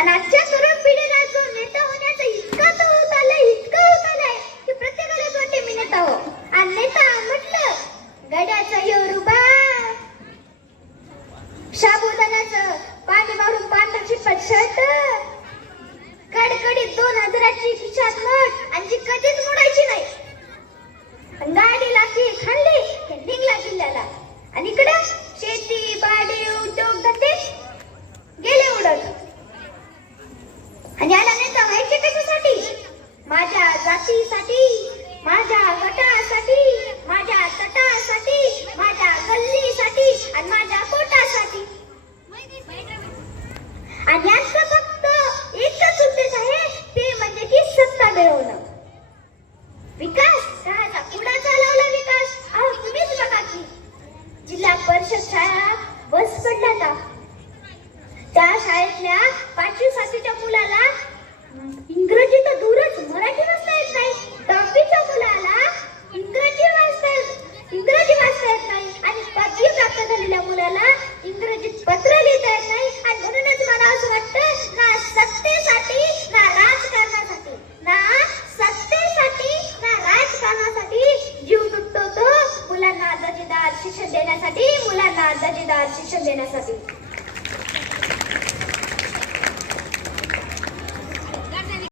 आणि आजच्या तरुण पिढीला जो नेता होण्याचा इतका तो होत आलाय इतका होत आलाय की प्रत्येकालाच वाटते मी नेता हो. आणि नेता म्हटलं गड्याचं योरुबा शाबुदानाचं पाणी मारून पांढर शिपट शर्ट. कडकडीत दोन हजाराची खिशात नोट आणि जी कधीच मोडायची नाही. गाडी लागली खाल्ली निघला किल्ल्याला. आणि इकडं शाळा बस पडला त्या शाळेतल्या पाचवी सातवीच्या मुलाला भारताची दार शिक्षण देण्यासाठी.